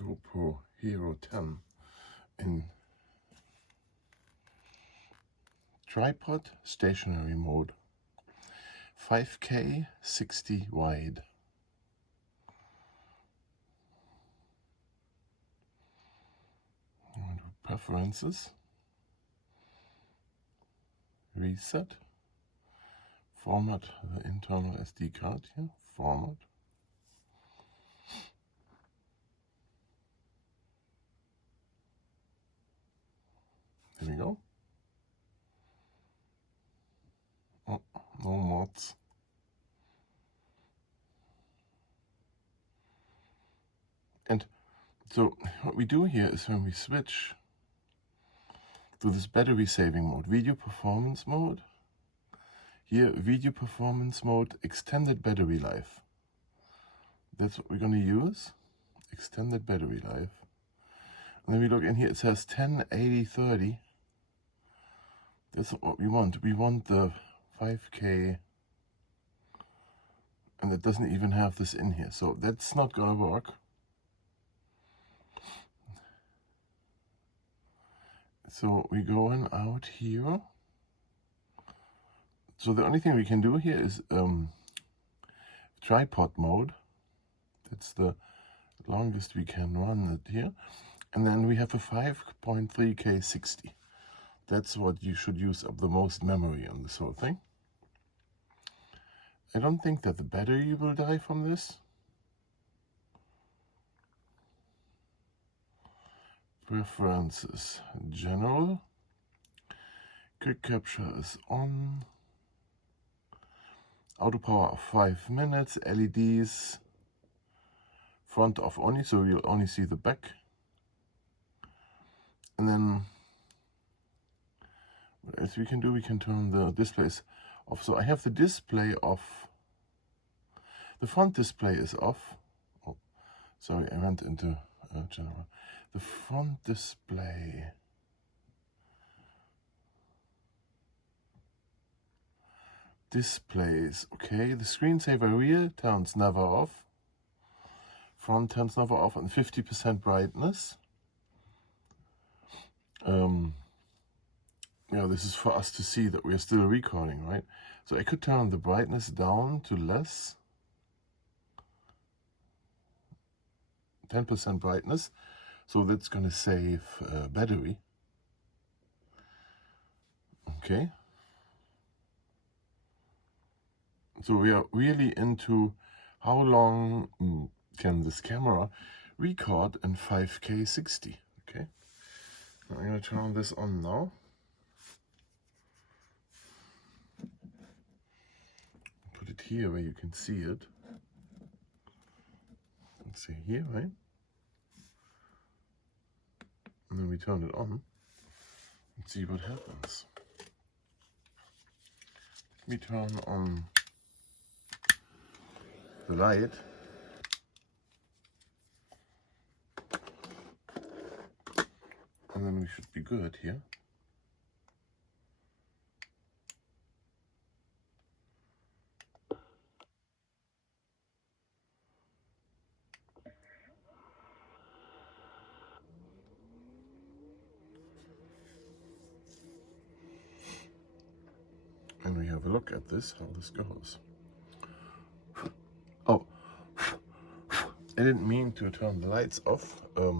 GoPro Hero10 in tripod stationary mode, 5K 60 wide. Preferences, reset, format the internal SD card here, format. There we go. Oh, no mods. And so what we do here is when we switch to this battery saving mode, video performance mode, here video performance mode, extended battery life. That's what we're going to use, extended battery life. And then we look in here, it says 10, 80, 30. That's what we want. We want the 5K, and it doesn't even have this in here. So that's not going to work. So we go in out here. So the only thing we can do here is tripod mode. That's the longest we can run it here. And then we have a 5.3K 60. That's what you should use up the most memory on this whole thing. I don't think that the battery will die from this. Preferences, general. Quick capture is on. Auto power of 5 minutes. LEDs front off only, so you'll only see the back. And then what else we can do? We can turn the displays off. So I have the display off. The front display is off. Oh, sorry, I went into general. The front display. Displays, okay. The screensaver rear turns never off. Front turns never off, and 50% brightness. Yeah, this is for us to see that we're still recording, right? So I could turn the brightness down to less. 10% brightness. So that's going to save battery. Okay. So we are really into how long can this camera record in 5K 60. Okay. I'm going to turn this on now. Put it here where you can see it. Let's see here, right? And then we turn it on and see what happens. Let me turn on the light. And then we should be good here. And we have a look at this, how this goes. Oh, I didn't mean to turn the lights off. I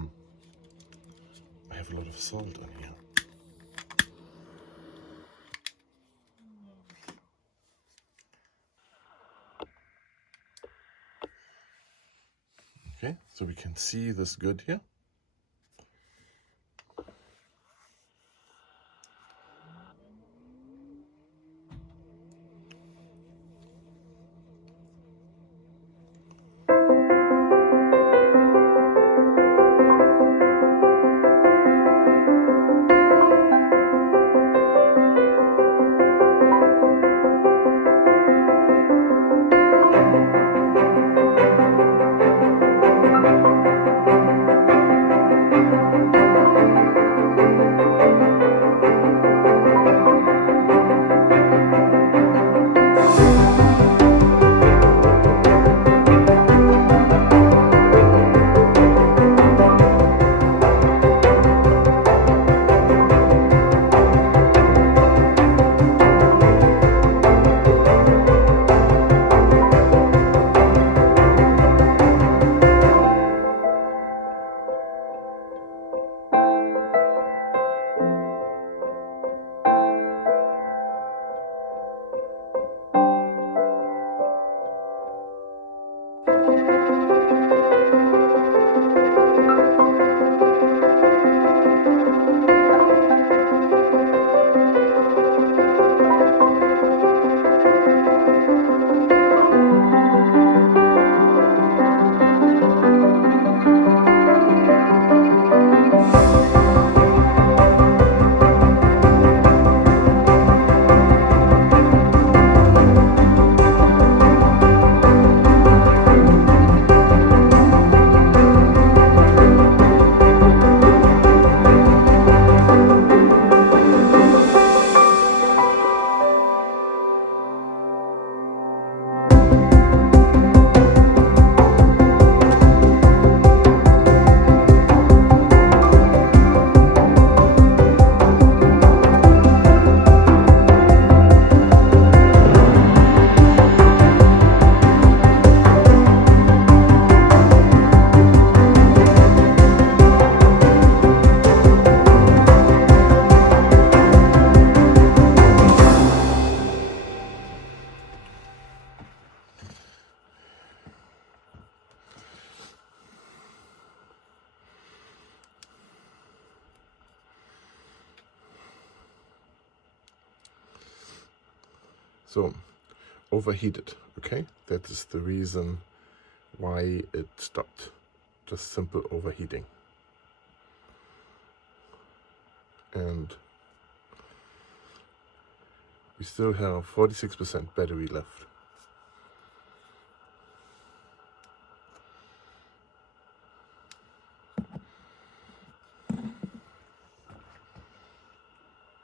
have a lot of salt on here. Okay, so we can see this good here. So, overheated, okay? That is the reason why it stopped. Just simple overheating. And we still have 46% battery left.